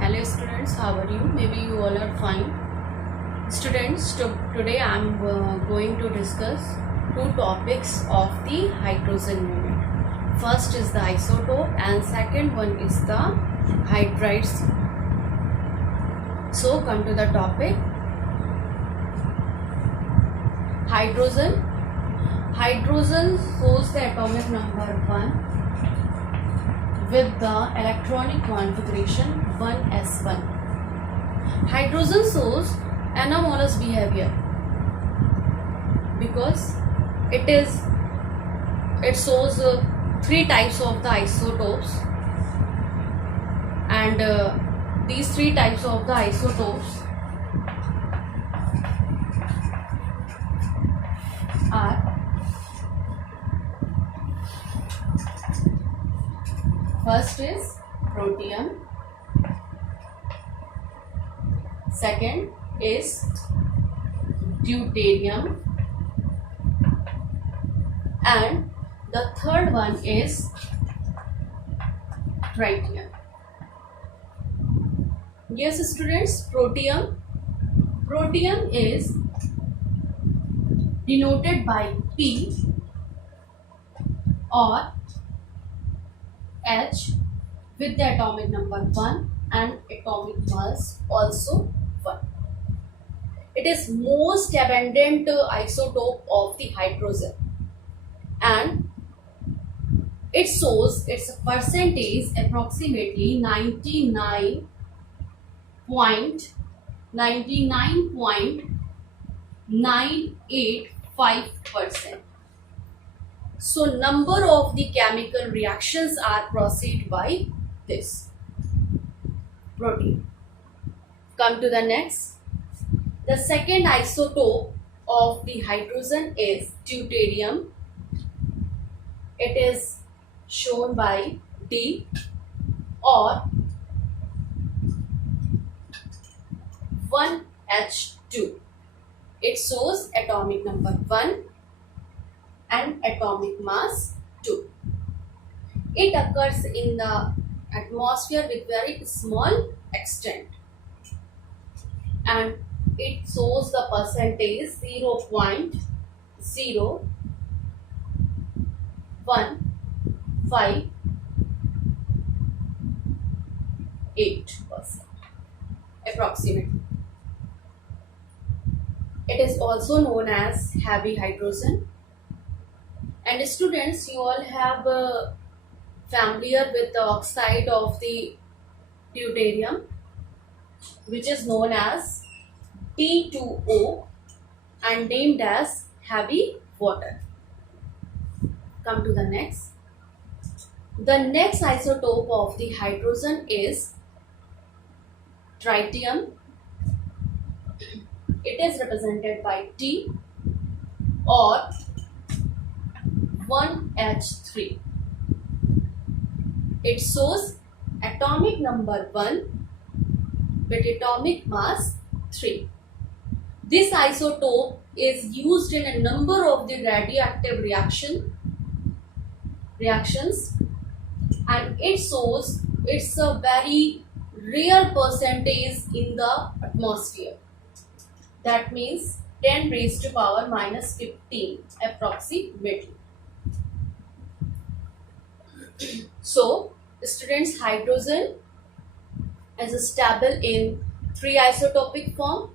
Hello students, how are you? Maybe you all are fine. Students, today I am going to discuss two topics of the hydrogen unit. First is the isotope and second one is the hydrides. So come to the topic. Hydrogen. Hydrogen shows the atomic number 1 with the electronic configuration 1s1. Hydrogen shows anomalous behavior because it shows three types of the isotopes, and these three types of the isotopes are first is protium, second is deuterium, and the third one is tritium. Yes students, protium is denoted by P or H with the atomic number 1 and atomic mass also 1. It is most abundant isotope of the hydrogen, and it shows its percentage approximately 99.985%. So number of the chemical reactions are proceed by this protein. Come to the next. The second isotope of the hydrogen is deuterium. It is shown by D or 1H2. It shows atomic number 1 and atomic mass 2. It occurs in the atmosphere with very small extent, and it shows the percentage 0.01588% approximately. It is also known as heavy hydrogen. And students, you all have familiar with the oxide of the deuterium, which is known as T2O and named as heavy water. Come to the next. The next isotope of the hydrogen is tritium. It is represented by T or 1H3. It shows atomic number 1 with atomic mass 3. This isotope is used in a number of the radioactive reactions, and it shows it's a very rare percentage in the atmosphere. That means 10 raised to power minus 15 approximately. So students, hydrogen is stable in 3 isotopic form.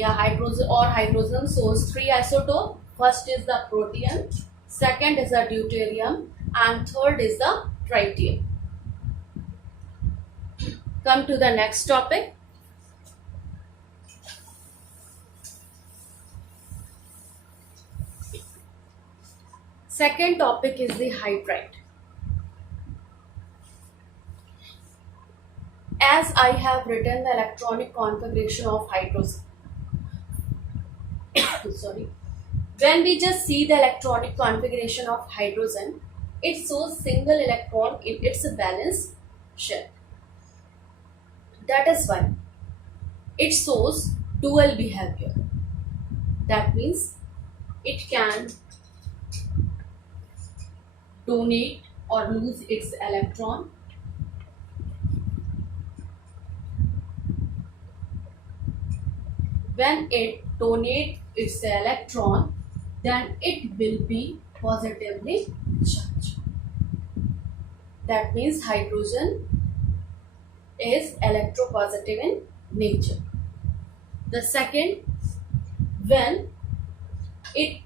Hydrogen shows 3 isotopes. First is the protium, second is the deuterium, and third is the tritium. Come to the next topic. Second topic is the hydride. As I have written the electronic configuration of hydrogen. Sorry. When we just see the electronic configuration of hydrogen, it shows single electron in its valence shell. That is why it shows dual behavior. That means it can donate or lose its electron when it donates its electron, then it will be positively charged. That means hydrogen is electropositive in nature. The second, when it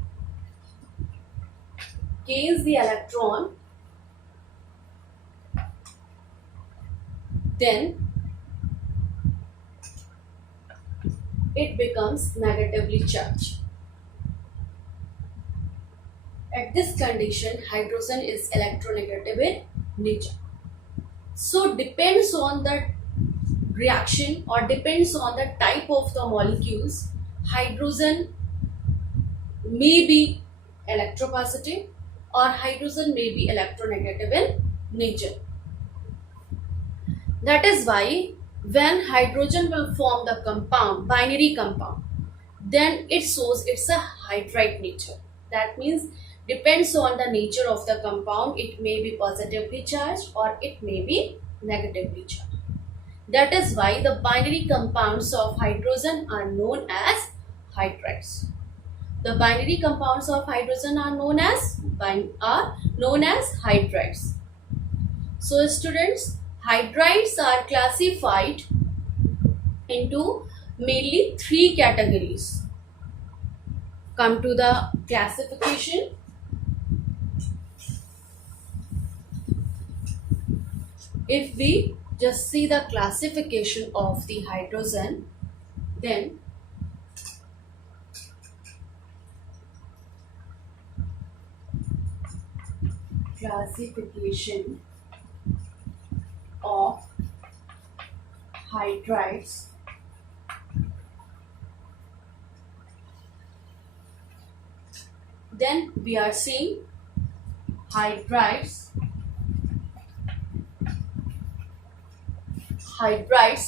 gains the electron, then it becomes negatively charged. At this condition, hydrogen is electronegative in nature. So depends on the reaction or depends on the type of the molecules, hydrogen may be electropositive or hydrogen may be electronegative in nature. That is why when hydrogen will form the compound, binary compound, then it shows it's a hydride nature. That means depends on the nature of the compound, it may be positively charged or it may be negatively charged. That is why the binary compounds of hydrogen are known as hydrides. The binary compounds of hydrogen are known as hydrides. So students, hydrides are classified into mainly three categories. Come to the classification. If we just see the classification of the hydrogen, then classification of hydrides then we are seeing hydrides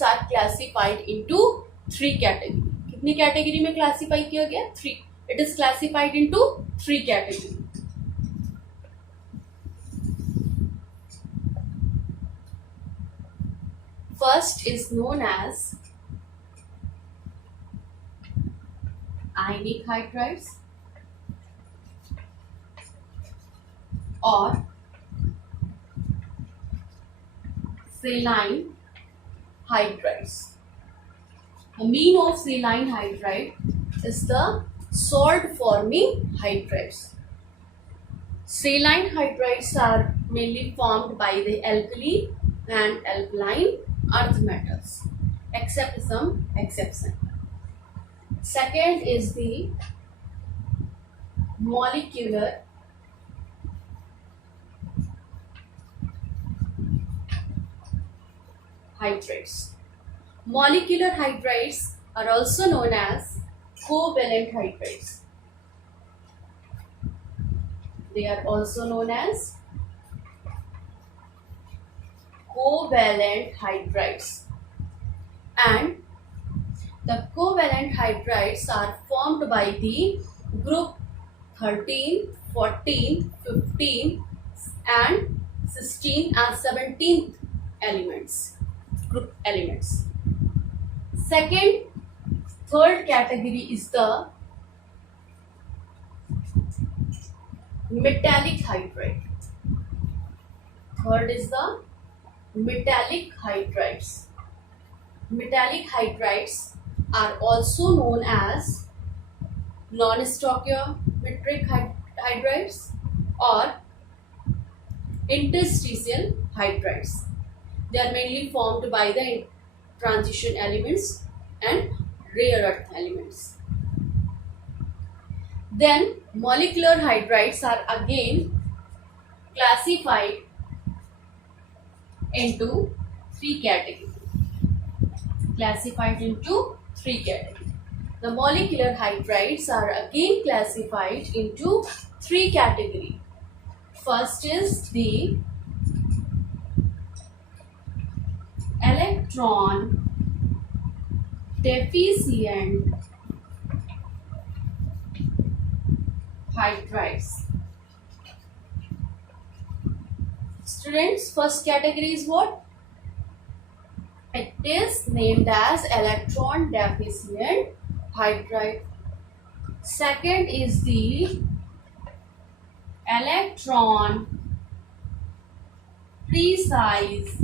are classified into three categories. कितनी category में classify किया गया? Three. It is classified into three categories. First is known as ionic hydrides or saline hydrides. The mean of saline hydride is the salt forming hydrides. Saline hydrides are mainly formed by the alkali and alkaline earth metals, except some exception. Second is the molecular hydrides. Molecular hydrides are also known as covalent hydrides. They are also known as covalent hydrides. And the covalent hydrides are formed by the group 13, 14, 15 and 16 and 17th elements, group elements. Second, third category is the metallic hydride. Third is the metallic hydrides. Metallic hydrides are also known as non-stoichiometric hydrides or interstitial hydrides. They are mainly formed by the transition elements and rare earth elements. Then molecular hydrides are again classified into three categories. The molecular hydrides are again classified into three categories. First is the electron deficient hydrides. Students, first category is what? It is named as electron deficient hydride. Second is the electron precise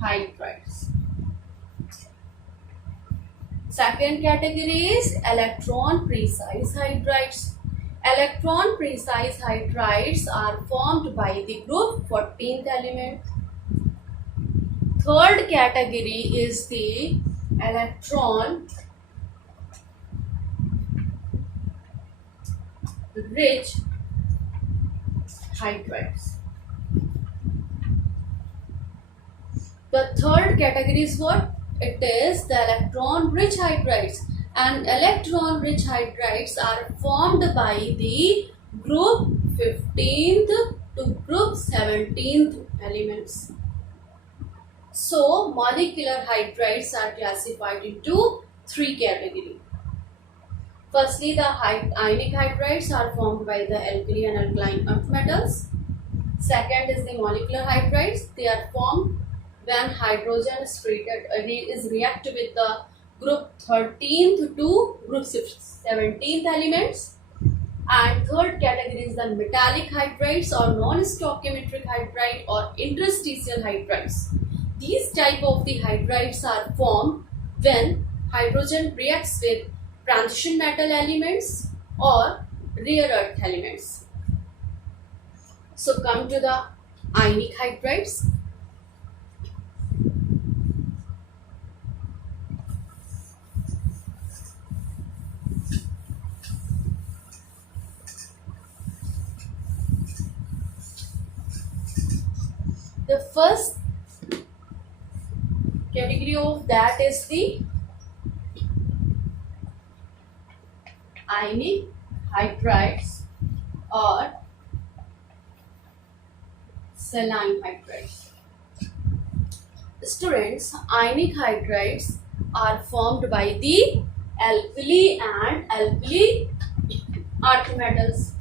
hydrides. Second category is electron precise hydrides. Electron precise hydrides are formed by the group 14th element. Third category is the electron rich hydrides. The third category is what? It is the electron rich hydrides, and electron rich hydrides are formed by the group 15th to group 17th elements. So molecular hydrides are classified into three categories. Firstly, the ionic hydrides are formed by the alkali and alkaline earth metals. Second is the molecular hydrides. They are formed when hydrogen is reacted with the group 13th to group 17th elements. And third category is the metallic hydrides or non-stoichiometric hydride or interstitial hydrides. These type of the hydrides are formed when hydrogen reacts with transition metal elements or rare earth elements. So come to the ionic hydrides. The first category of that is the ionic hydrides or saline hydrides. Students, ionic hydrides are formed by the alkali and alkali earth metals.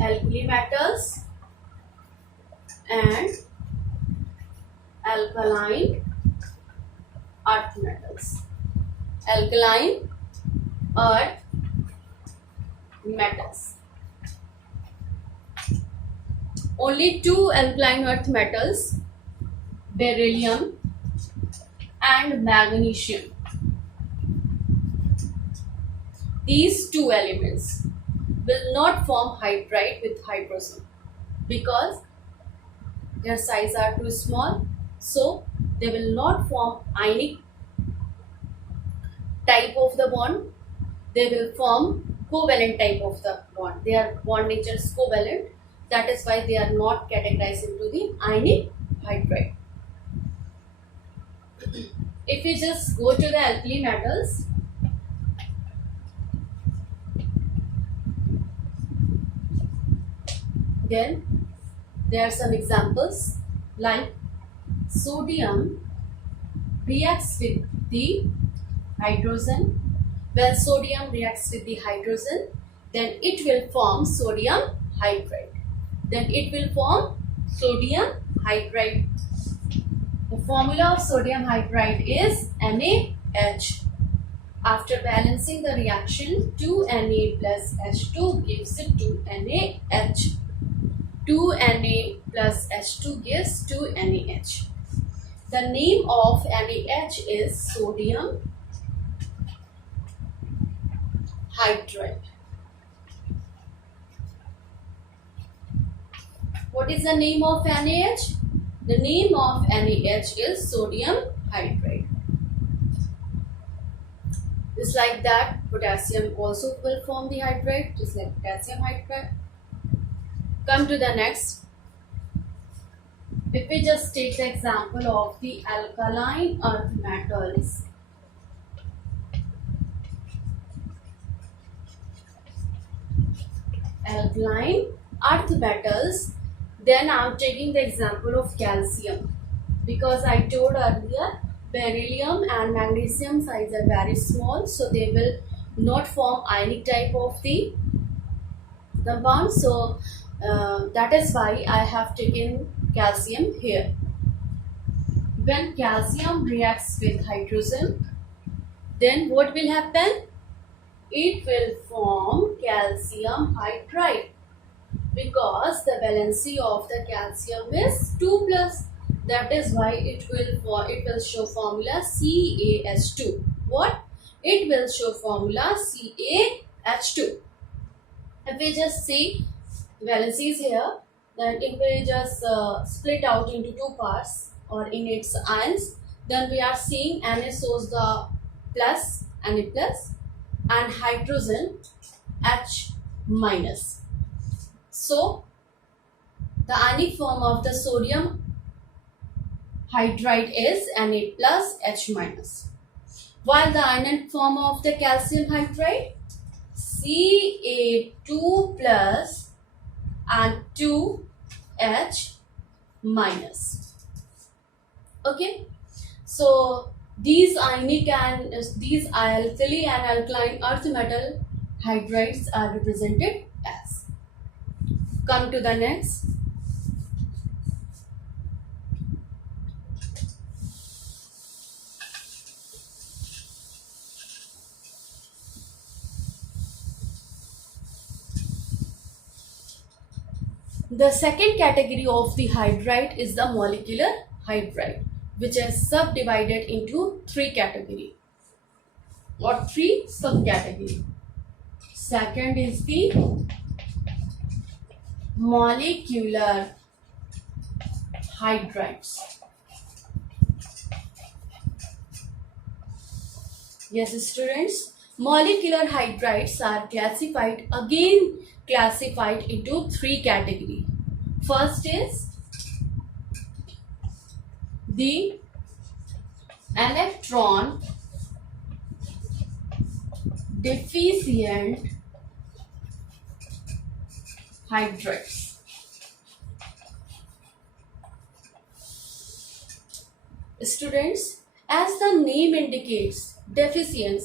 Alkali metals and alkaline earth metals. Alkaline earth metals. Only two alkaline earth metals, beryllium and magnesium. These two elements will not form hydride with hydrogen because their size are too small, so they will not form ionic type of the bond. They will form covalent type of the bond. Their bond nature is covalent. That is why they are not categorized into the ionic hydride. If we just go to the alkali metals, then there are some examples like sodium reacts with the hydrogen. When sodium reacts with the hydrogen, then it will form sodium hydride. Then it will form sodium hydride. The formula of sodium hydride is NaH. After balancing the reaction, 2Na plus H2 gives it 2NaH. 2Na plus H2 gives 2NaH. The name of NaH is sodium hydride. What is the name of NaH? The name of NaH is sodium hydride. Just like that, potassium also will form the hydride, just like potassium hydride. Come to the next. If we just take the example of the alkaline earth metals, alkaline earth metals, then I am taking the example of calcium because I told earlier beryllium and magnesium size are very small, so they will not form ionic type of the compound. So that is why I have taken calcium here. When calcium reacts with hydrogen, then what will happen? It will form calcium hydride because the valency of the calcium is 2 plus. That is why it will show formula CaH2. What? It will show formula CaH2. If we just see valencies here, then if we just split out into two parts or in its ions, then we are seeing Na shows the plus, Na plus, and hydrogen H minus. So the ionic form of the sodium hydride is Na plus H minus, while the ionic form of the calcium hydride Ca2 plus and 2H minus. Okay, so these ionic and these alkali and alkaline earth metal hydrides are represented as. Come to the next. The second category of the hydride is the molecular hydride, which is subdivided into three categories or three subcategories. Second is the molecular hydrides. Yes, students, molecular hydrides are classified into three categories. First is the electron deficient hydrides. Students, as the name indicates, deficient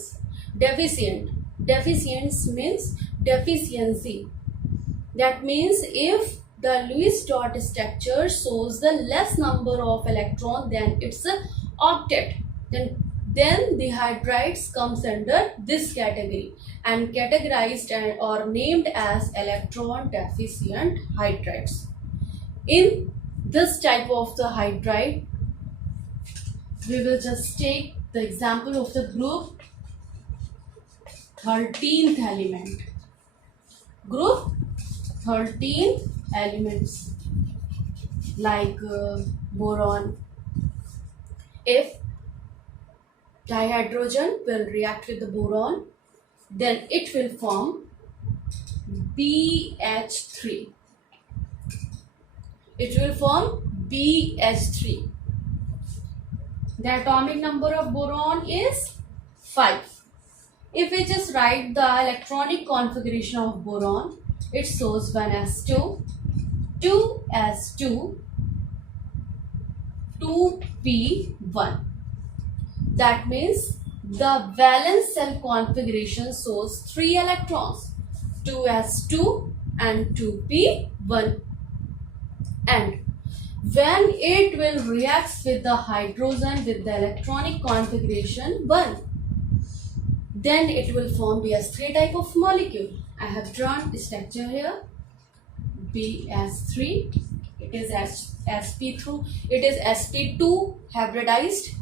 means deficiency. That means if the Lewis dot structure shows the less number of electrons than its octet, then the hydrides comes under this category and categorized or named as electron deficient hydrides. In this type of the hydride, we will just take the example of the group 13th element. Group 13 elements like boron. If dihydrogen will react with the boron, then it will form BH3. It will form BH3. The atomic number of boron is 5. If we just write the electronic configuration of boron, it shows 1s2, 2s2, 2p1. That means the valence shell configuration shows 3 electrons, 2s2 and 2p1. And when it will react with the hydrogen with the electronic configuration 1, then it will form BS3 type of molecule. I have drawn the structure here. BS3. It is sp2. It is sp2 hybridized.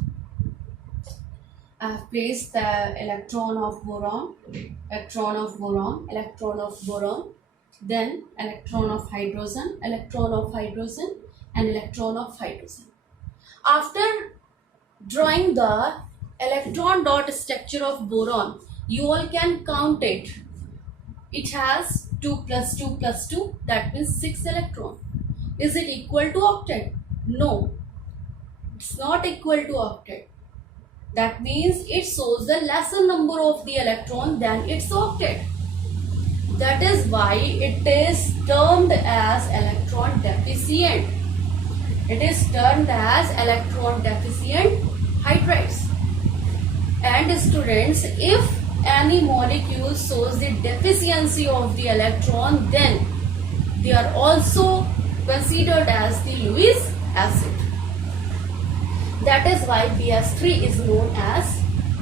I have placed the electron of boron, then electron of hydrogen, and electron of hydrogen. After drawing the electron dot structure of boron, you all can count it. It has 2 plus 2 plus 2, that means 6 electrons. Is it equal to octet? No, it's not equal to octet. That means it shows the lesser number of the electron than its octet. That is why it is termed as electron deficient. It is termed as electron deficient hydrides. And students, if any molecule shows the deficiency of the electron, then they are also considered as the Lewis acid. That is why BS3 is known as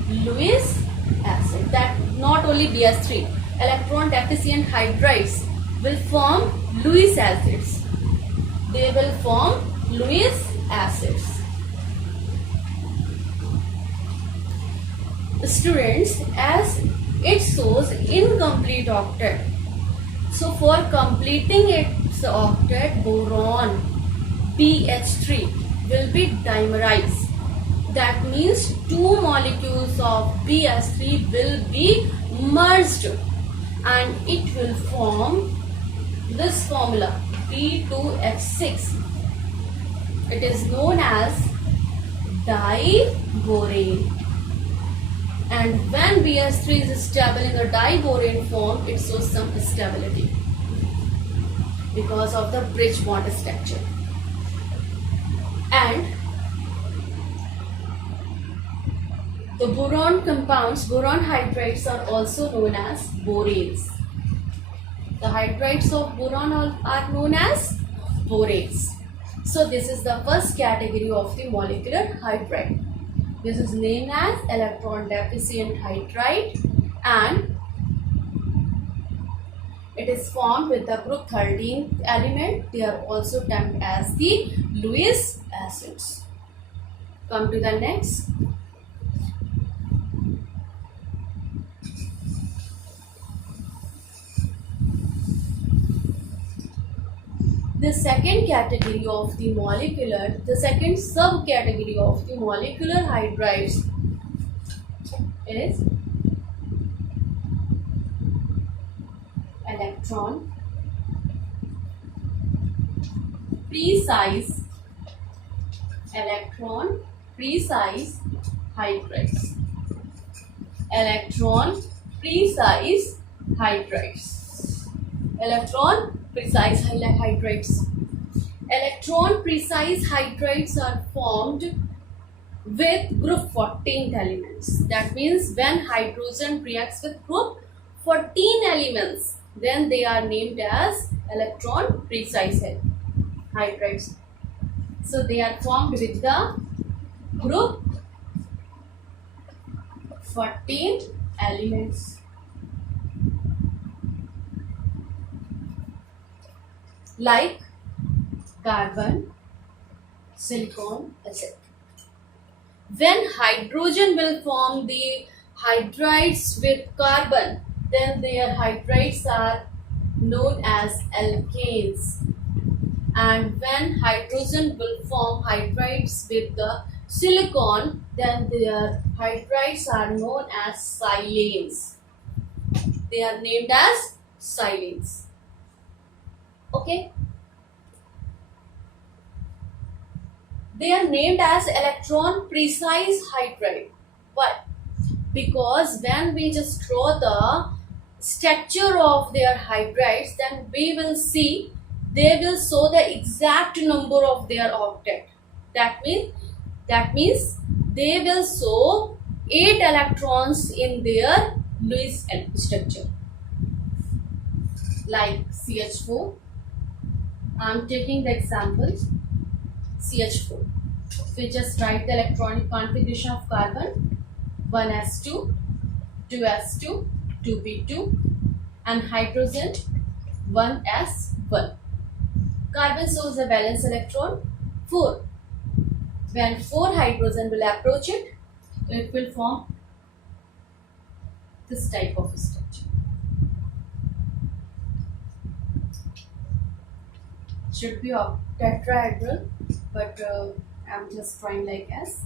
Lewis acid. That not only BS3, electron deficient hydrides will form Lewis acids. They will form Lewis acids. Students, as it shows incomplete octet, so for completing its octet, boron BH3 will be dimerized. That means two molecules of BH3 will be merged and it will form this formula B2H6. It is known as diborane. And when BH3 is stable in the diborane form, it shows some stability because of the bridge bond structure. And the boron compounds, boron hydrides are also known as boranes. The hydrides of boron are known as boranes. So this is the first category of the molecular hydride. This is named as electron deficient hydride and it is formed with the group 13th element. They are also termed as the Lewis acids. Come to the next. The second category of the molecular, the second subcategory of the molecular hydrides is electron precise hydrides. Electron precise hydrides. Electron precise hydrides. Electron precise hydrides are formed with group 14 elements. That means when hydrogen reacts with group 14 elements, then they are named as electron precise hydrides. So they are formed with the group 14 elements. Like carbon, silicon, etc. When hydrogen will form the hydrides with carbon, then their hydrides are known as alkanes. And when hydrogen will form hydrides with the silicon, then their hydrides are known as silanes. They are named as silanes. Okay. They are named as electron precise hydride. Why? Because when we just draw the structure of their hydrides, then we will see they will show the exact number of their octet. That means they will show 8 electrons in their Lewis structure. Like CH4. I am taking the example CH4. We just write the electronic configuration of carbon: 1s2, 2s2, 2p2, and hydrogen 1s1. Carbon shows a valence electron 4. When 4 hydrogen will approach it, it will form this type of structure. Should be of tetrahedral, but I'm just drawing like S.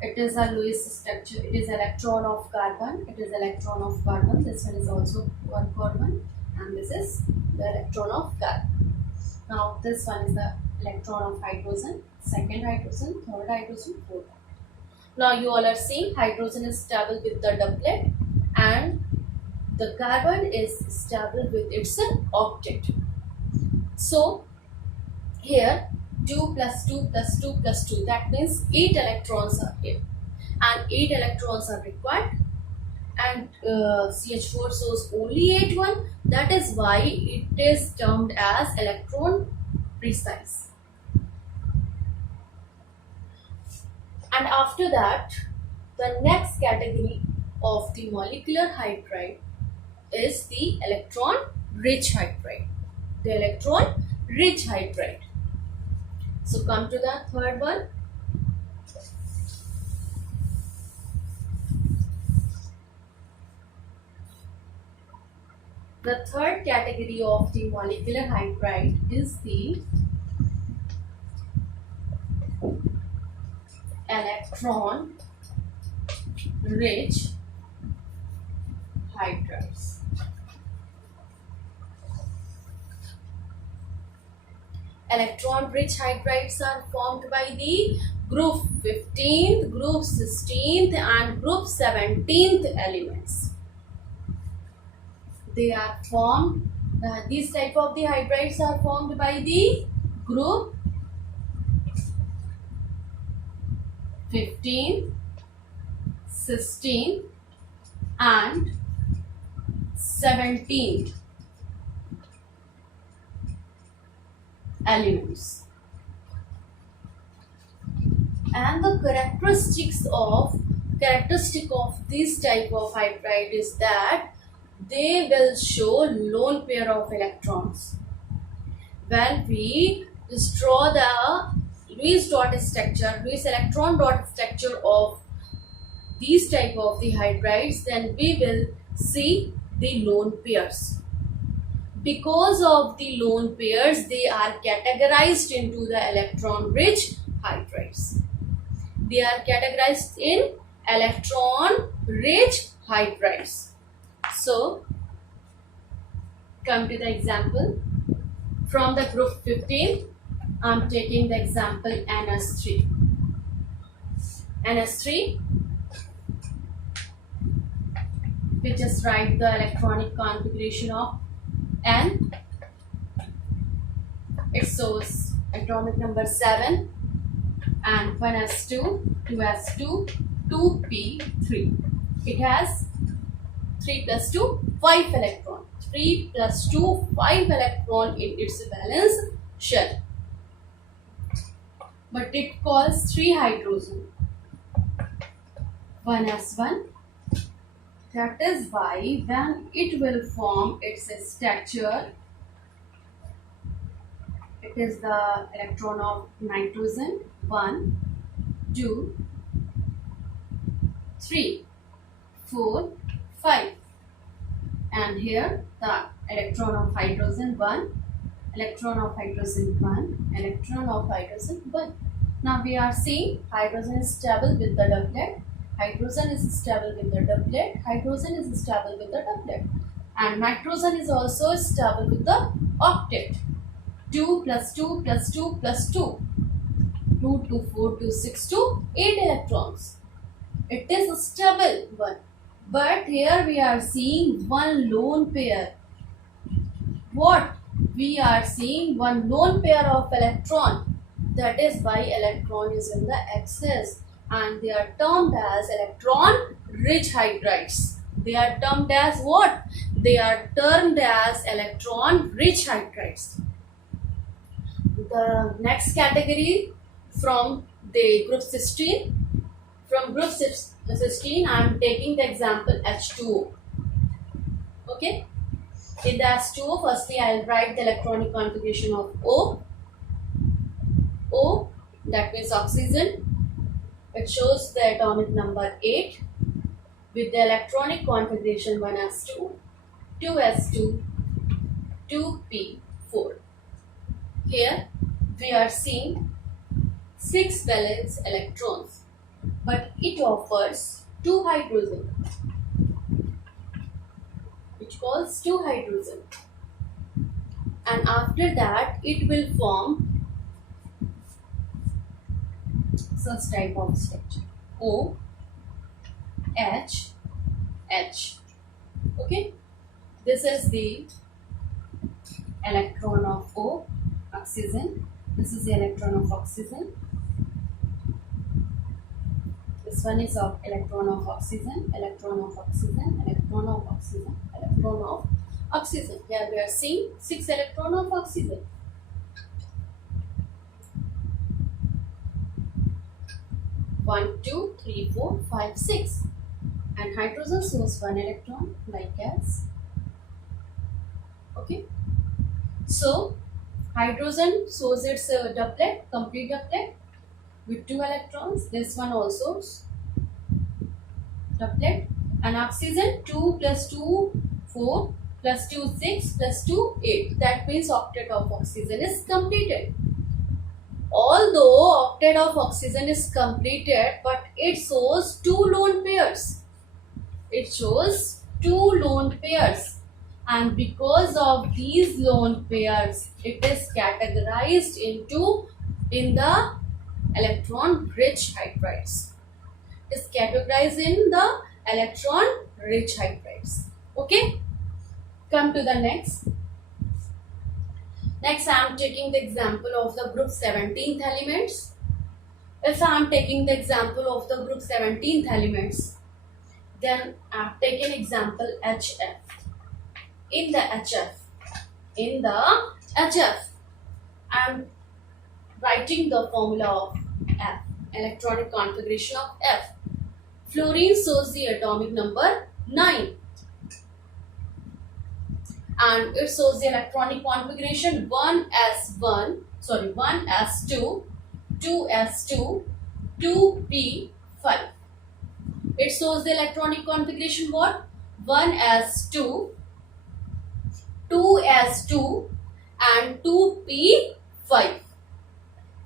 It is a Lewis structure. It is electron of carbon. It is electron of carbon. This one is also one carbon, and this is the electron of carbon. Now this one is the electron of hydrogen, second hydrogen, third hydrogen, fourth. Now you all are seeing hydrogen is stable with the doublet, and the carbon is stable with its octet. So here 2 plus 2 plus 2 plus 2, that means 8 electrons are here, and 8 electrons are required, and CH4 shows only 8 1. That is why it is termed as electron precise. And after that, The next category of the molecular hydride is the electron-rich hydride. The electron-rich hydride. So come to the third one. The third category of the molecular hydride is the electron-rich hydrides. Electron-rich hydrides are formed by the group 15th, group 16th and group 17th elements. They are formed, these type of the hydrides are formed by the group 15, 16 and 17 elements. And the characteristic of this type of hydride is that they will show lone pair of electrons. When we draw the Lewis electron dot structure of these type of the hydrides, then we will see the lone pairs. Because of the lone pairs, they are categorized into the electron-rich hydrides. They are categorized in electron-rich hydrides. So, come to the example. From the group 15, I am taking the example NS3. NS3, we just write the electronic configuration of N. It shows atomic number 7 and 1s2, 2s2, 2p3. It has 3 plus 2, 5 electron. 3 plus 2, 5 electron in its valence shell. But it calls 3 hydrogen. 1s1. That is why when it will form its structure, it is the electron of nitrogen. 1, 2, 3, 4, 5. And here the electron of hydrogen 1, electron of hydrogen 1, electron of hydrogen 1. Now we are seeing hydrogen is stable with the doublet, hydrogen is stable with the doublet, hydrogen is stable with the doublet, and nitrogen is also stable with the octet. 2 plus 2 plus 2 plus 2. 2 to 4 to 6 to 8 electrons. It is a stable one. But here we are seeing one lone pair. What? We are seeing one lone pair of electron. That is why electron is in the excess. And they are termed as electron-rich hydrides. They are termed as what? They are termed as electron-rich hydrides. The next category from the group 16. From group 16, I am taking the example H2O. Okay. In the H2O, firstly I will write the electronic configuration of O. O, that means oxygen. It shows the atomic number 8 with the electronic configuration 1s2, 2s2, 2p4. Here we are seeing 6 valence electrons, but it offers 2 hydrogen, which calls 2 hydrogen, and after that it will form such type of structure O, H, H. Okay, this is the electron of O, oxygen. This is the electron of oxygen. This one is of electron of oxygen, electron of oxygen, electron of oxygen, electron of oxygen. Here we are seeing 6 electron of oxygen. 1, 2, 3, 4, 5, 6. And hydrogen shows 1 electron like as. Okay. So hydrogen shows its doublet, complete doublet with 2 electrons. This one also doublet. And oxygen 2 plus 2 4 plus 2 6 plus 2 8. That means octet of oxygen is completed. Although octet of oxygen is completed, but it shows 2 lone pairs. It shows 2 lone pairs. And because of these lone pairs, it is categorized in the electron rich hydrides. It is categorized in the electron rich hydrides. Okay, come to the next. Next, I am taking the example of the group 17th elements. If I am taking the example of the group 17th elements, then I have taken example HF. In the HF, I am writing the formula of F, electronic configuration of F. Fluorine shows the atomic number 9. And it shows the electronic configuration 1s1, 1s2, 2s2, 2p5. It shows the electronic configuration what? 1s2, 2s2 and 2p5.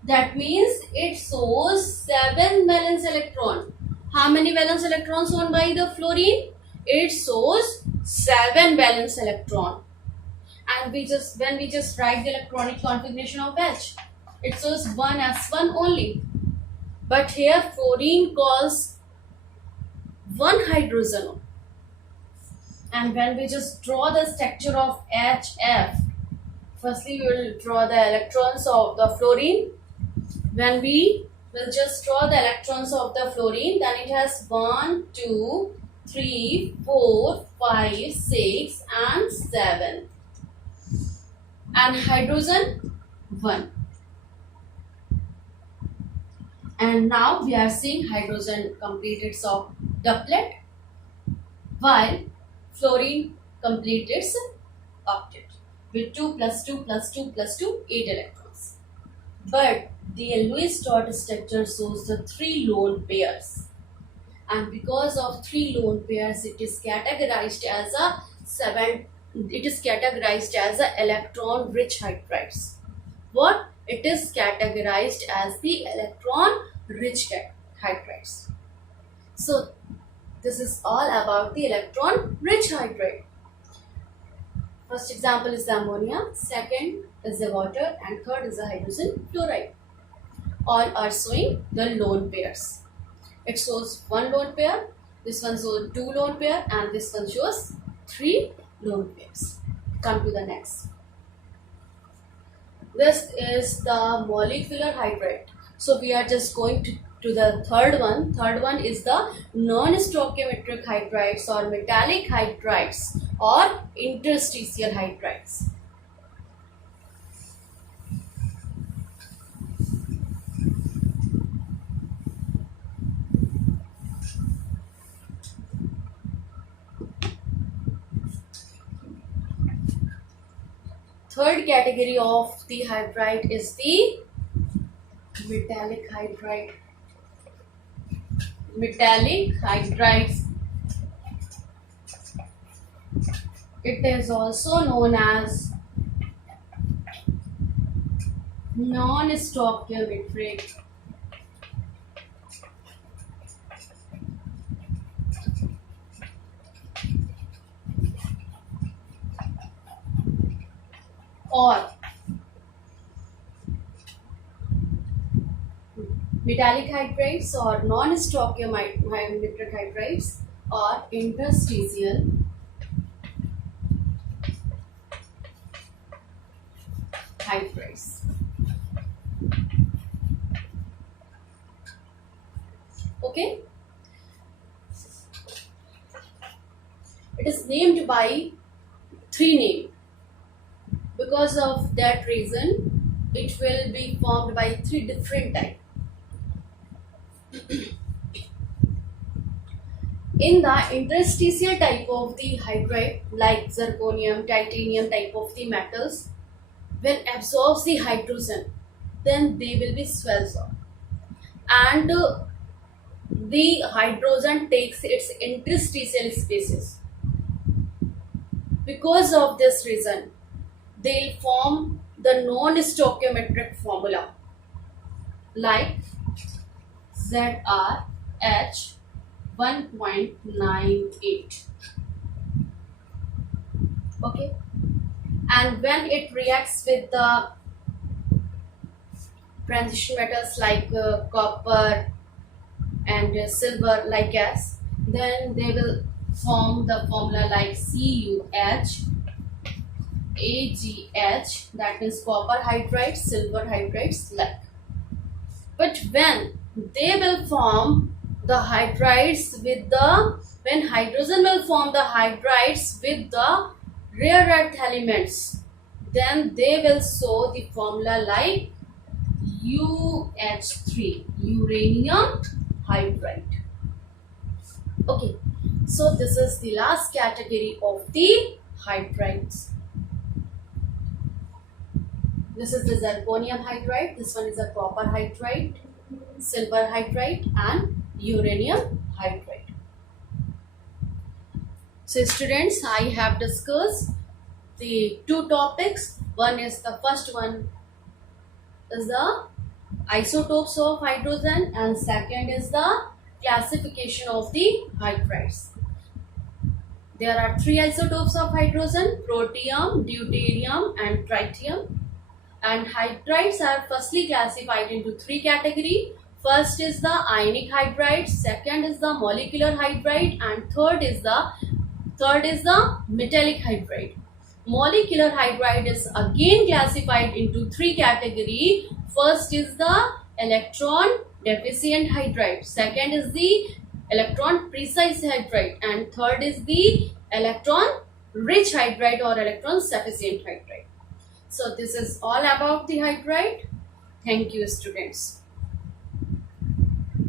That means it shows 7 valence electron. How many valence electrons shown by the fluorine? It shows 7 valence electron. And when we just write the electronic configuration of H, it shows 1s1 only. But here fluorine calls 1 hydrogen. And when we just draw the structure of HF, firstly we will draw the electrons of the fluorine. When we will just draw the electrons of the fluorine, then it has 1, 2, 3, 4, 5, 6 and 7. And hydrogen 1. And now we are seeing hydrogen complete its doublet, while fluorine complete its octet with 2 plus 2 plus 2 plus 2, 8 electrons. But the Lewis dot structure shows the 3 lone pairs. And because of 3 lone pairs, it is categorized as a electron rich hydrides. What? It is categorized as the electron rich hydrides. So this is all about the electron rich hydride. First example is the ammonia, second is the water, and third is the hydrogen fluoride. All are showing the lone pairs. It shows 1 lone pair, this one shows 2 lone pair, and this one shows 3 lone pairs. Come to the next. This is the molecular hydride. So we are just going to the third one. Third one is the non-stoichiometric hydrides or metallic hydrides or interstitial hydrides. Third category of the hydride is the metallic hydride. Metallic hydrides. It is also known as non-stoichiometric or metallic hydrides or non-stoichiometric hydrides or interstitial hydrides. Okay, it is named by 3 names. Because of that reason, it will be formed by 3 different types. In the interstitial type of the hydride, like zirconium, titanium type of the metals, when absorbs the hydrogen, then they will be swells off, and the hydrogen takes its interstitial spaces. Because of this reason, they'll form the non-stoichiometric formula like ZrH 1.98. Okay, and when it reacts with the transition metals like copper and silver like gas, then they will form the formula like CuH AgH, that means copper hydride, silver hydrides like. But when they will form the hydrides with the, when hydrogen will form the hydrides with the rare earth elements, then they will show the formula like UH3, uranium hydride. Okay, so this is the last category of the hydrides. This is the zirconium hydride, this one is a copper hydride, silver hydride and uranium hydride. So students, I have discussed the two topics. One is, the first one is the isotopes of hydrogen, and second is the classification of the hydrides. There are three isotopes of hydrogen: protium, deuterium and tritium. And hydrides are firstly classified into three categories. First is the ionic hydride, second is the molecular hydride, and third is the metallic hydride. Molecular hydride is again classified into three categories. First is the electron deficient hydride, second is the electron precise hydride, and third is the electron rich hydride or electron sufficient hydride. So this is all about the hydride. Thank you, students.